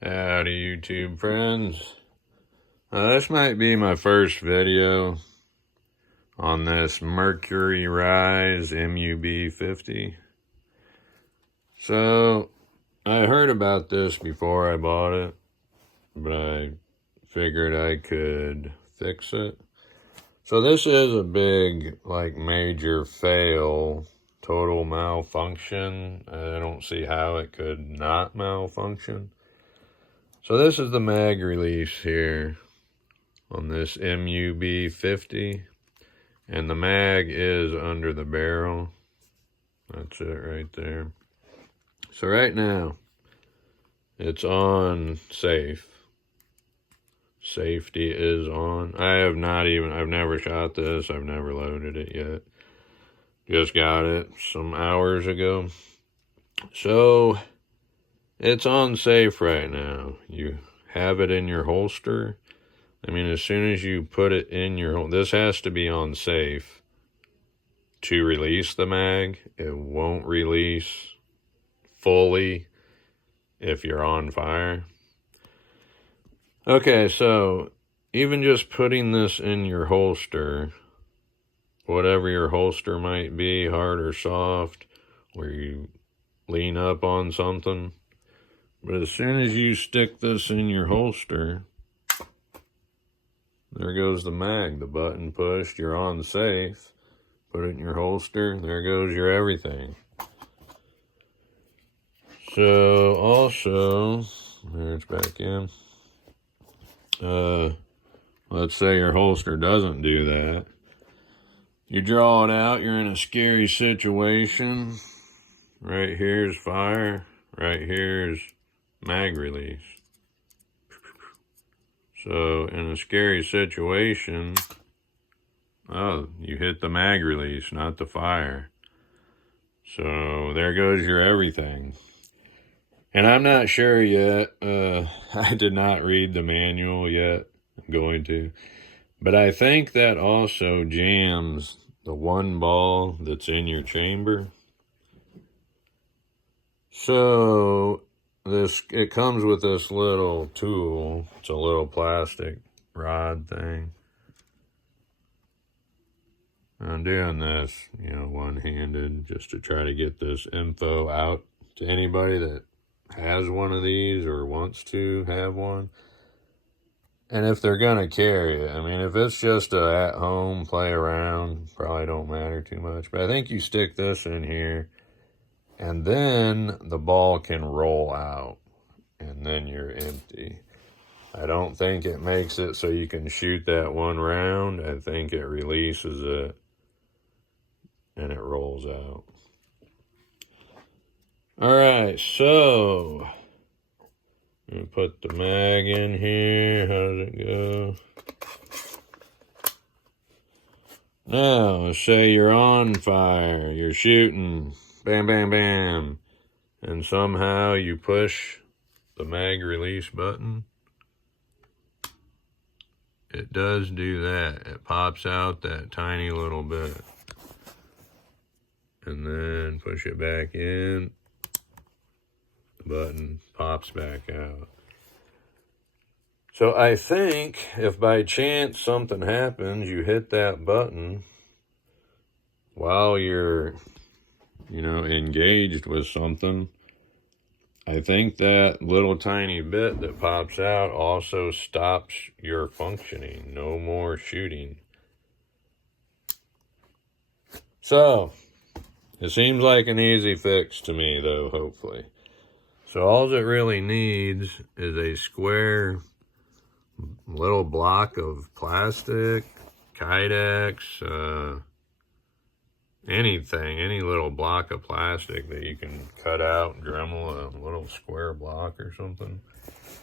Howdy, YouTube friends. This might be my first video on this Mercury Rise MUB50. So, I heard about this before I bought it, but I figured I could fix it. So this is a big, major fail, total malfunction. I don't see how it could not malfunction. So this is the mag release here on this MUB50, and the mag is under the barrel. That's it right there. So right now, it's on safe. Safety is on. I've never shot this. I've never loaded it yet. Just got it some hours ago. So, it's on safe right now. You have it in your holster. I mean, as soon as you put it in your this has to be on safe to release the mag. It won't release fully if you're on fire. Okay, so even just putting this in your holster, whatever your holster might be, hard or soft, where you lean up on something, but as soon as you stick this in your holster, there goes the mag, the button pushed, you're on safe, put it in your holster, there goes your everything. So, also, there it's back in. Let's say your holster doesn't do that. You draw it out, you're in a scary situation. Right here's fire, right here's mag release. So, in a scary situation, you hit the mag release, not the fire. So, there goes your everything. And I'm not sure yet. I did not read the manual yet. I'm going to. But I think that also jams the one ball that's in your chamber. So, it comes with this little tool. It's a little plastic rod thing. I'm doing this, one-handed, just to try to get this info out to anybody that has one of these or wants to have one. And if they're going to carry it, I mean, if it's just a at-home play around, probably don't matter too much. But I think you stick this in here, and then the ball can roll out, and then you're empty. I don't think it makes it so you can shoot that one round. I think it releases it, and it rolls out. Alright, so I'm going to put the mag in here. How does it go? Now, let's say you're on fire. You're shooting. Bam, bam, bam. And somehow you push the mag release button. It does do that. It pops out that tiny little bit. And then push it back in. The button pops back out. So I think if by chance something happens, you hit that button while you're, engaged with something, I think that little tiny bit that pops out also stops your functioning. No more shooting. So, it seems like an easy fix to me, though, hopefully. So all it really needs is a square little block of plastic, Kydex, anything, any little block of plastic that you can cut out and Dremel a little square block or something,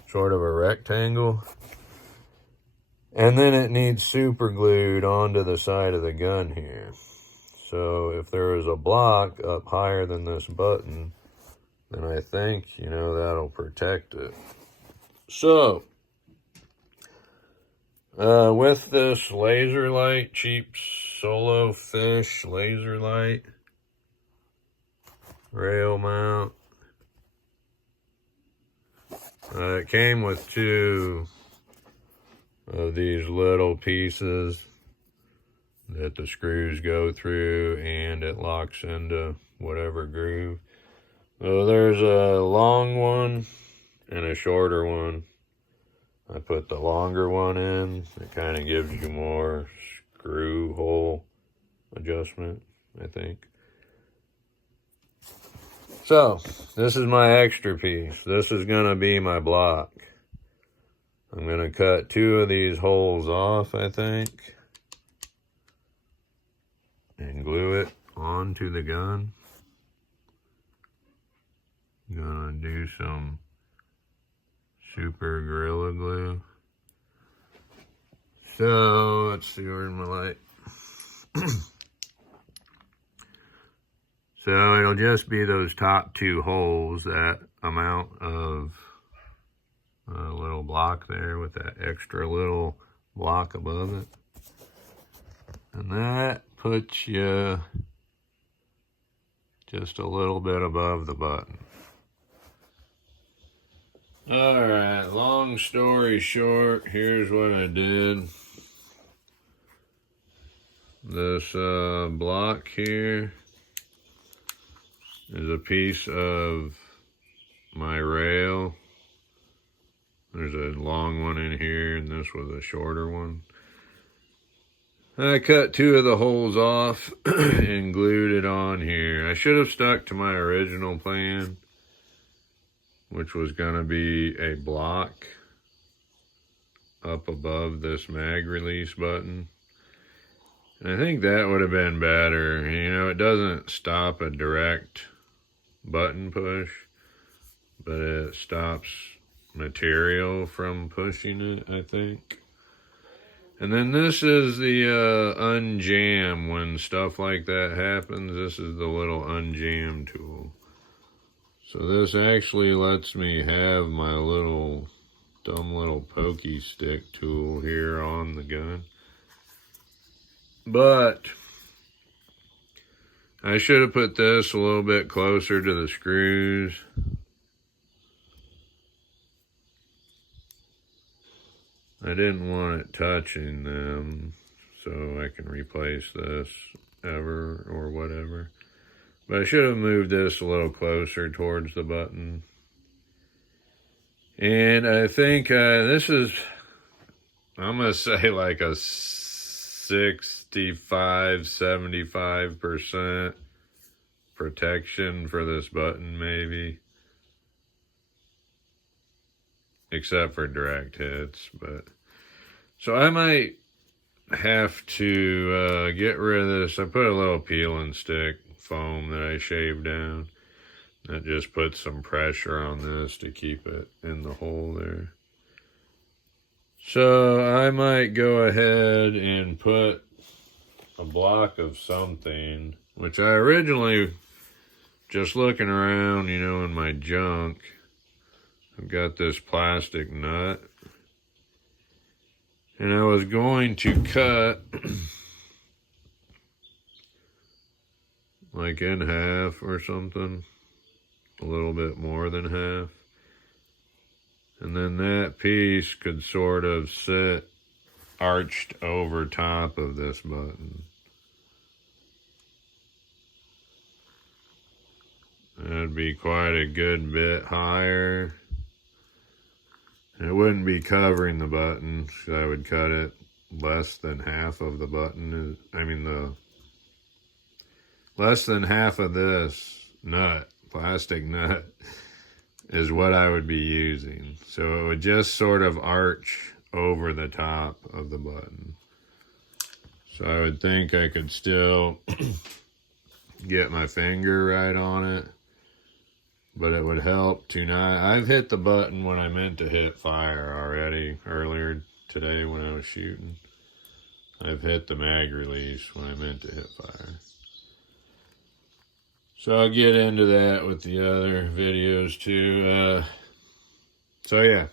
sort of a rectangle. And then it needs super glued onto the side of the gun here. So if there is a block up higher than this button, then I think, that'll protect it. So, with this laser light, cheap Solo Fish laser light, rail mount, It came with 2 of these little pieces that the screws go through, and it locks into whatever groove. So there's a long one and a shorter one. I put the longer one in. It kind of gives you more screw hole adjustment, I think. So, this is my extra piece. This is going to be my block. I'm going to cut 2 of these holes off, I think, and glue it onto the gun. I'm going to do some super Gorilla Glue. So, let's see, where's my light? So, it'll just be those top 2 holes, that amount of a little block there with that extra little block above it. And that puts you just a little bit above the button. Alright, long story short, here's what I did. This block here is a piece of my rail. There's a long one in here, and this was a shorter one. I cut 2 of the holes off and glued it on here. I should have stuck to my original plan, which was going to be a block up above this mag release button. And I think that would have been better. You know, it doesn't stop a direct button push, but it stops material from pushing it, I think. And then this is the unjam. When stuff like that happens, this is the little unjam tool. So this actually lets me have my little dumb little pokey stick tool here on the gun. But I should have put this a little bit closer to the screws. I didn't want it touching them, so I can replace this ever or whatever. But I should have moved this a little closer towards the button. And I think this is, I'm going to say like a 65-75% protection for this button, maybe. Except for direct hits, but so I might have to get rid of this. I put a little peel and stick foam that I shaved down. That just puts some pressure on this to keep it in the hole there. So I might go ahead and put a block of something, which I originally, just looking around, you know, in my junk, I've got this plastic nut, and I was going to cut like in half or something, a little bit more than half, and then that piece could sort of sit arched over top of this button. That'd be quite a good bit higher. It wouldn't be covering the button, so I would cut it less than half of the button. Less than half of this nut, plastic nut, is what I would be using. So it would just sort of arch over the top of the button. So I would think I could still get my finger right on it. But it would help to not... I've hit the button when I meant to hit fire already, earlier today when I was shooting. I've hit the mag release when I meant to hit fire. So I'll get into that with the other videos too. So yeah,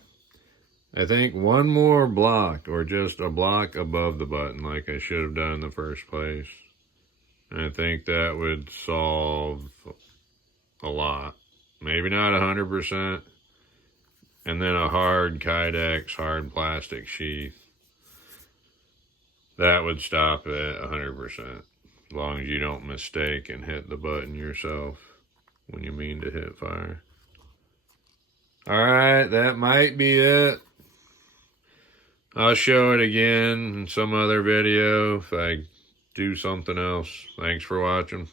I think one more block, or just a block above the button like I should have done in the first place. And I think that would solve a lot. Maybe not 100%, and then a hard Kydex, hard plastic sheath. That would stop it 100%. As long as you don't mistake and hit the button yourself when you mean to hit fire. Alright, that might be it. I'll show it again in some other video if I do something else. Thanks for watching.